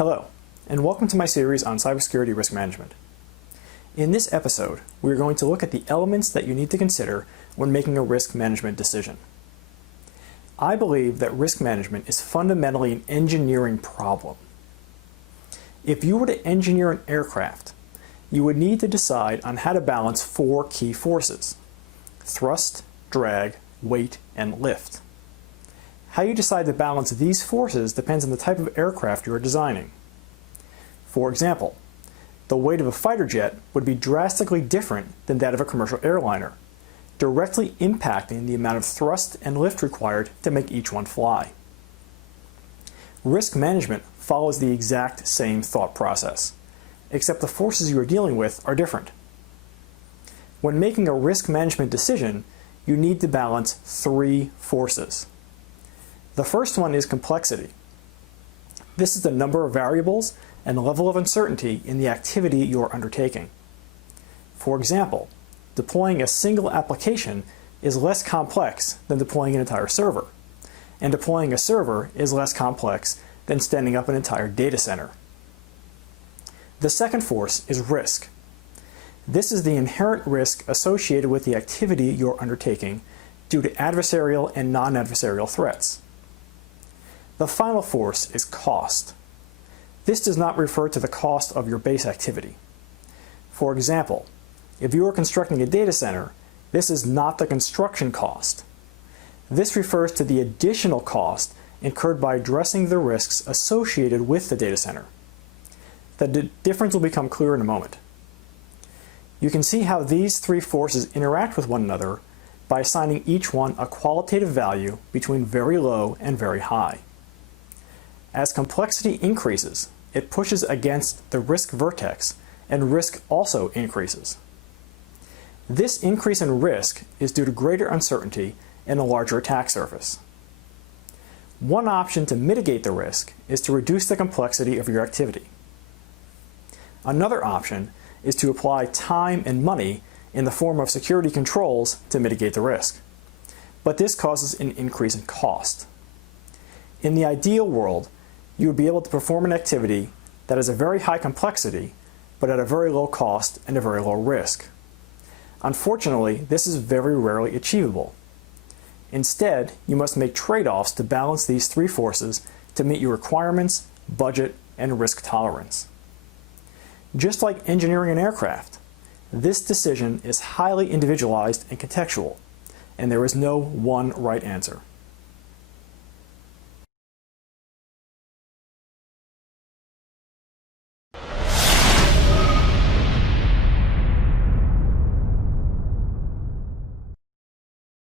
Hello, and welcome to my series on cybersecurity risk management. In this episode, we are going to look at the elements that you need to consider when making a risk management decision. I believe that risk management is fundamentally an engineering problem. If you were to engineer an aircraft, you would need to decide on how to balance four key forces: thrust, drag, weight, and lift. How you decide to balance these forces depends on the type of aircraft you are designing. For example, the weight of a fighter jet would be drastically different than that of a commercial airliner, directly impacting the amount of thrust and lift required to make each one fly. Risk management follows the exact same thought process, except the forces you are dealing with are different. When making a risk management decision, you need to balance three forces. The first one is complexity. This is the number of variables and the level of uncertainty in the activity you are undertaking. For example, deploying a single application is less complex than deploying an entire server, and deploying a server is less complex than standing up an entire data center. The second force is risk. This is the inherent risk associated with the activity you're undertaking due to adversarial and non-adversarial threats. The final force is cost. This does not refer to the cost of your base activity. For example, if you are constructing a data center, this is not the construction cost. This refers to the additional cost incurred by addressing the risks associated with the data center. The difference will become clear in a moment. You can see how these three forces interact with one another by assigning each one a qualitative value between very low and very high. As complexity increases, it pushes against the risk vertex, and risk also increases. This increase in risk is due to greater uncertainty and a larger attack surface. One option to mitigate the risk is to reduce the complexity of your activity. Another option is to apply time and money in the form of security controls to mitigate the risk. But this causes an increase in cost. In the ideal world, you would be able to perform an activity that has a very high complexity, but at a very low cost and a very low risk. Unfortunately, this is very rarely achievable. Instead, you must make trade-offs to balance these three forces to meet your requirements, budget, and risk tolerance. Just like engineering an aircraft, this decision is highly individualized and contextual, and there is no one right answer.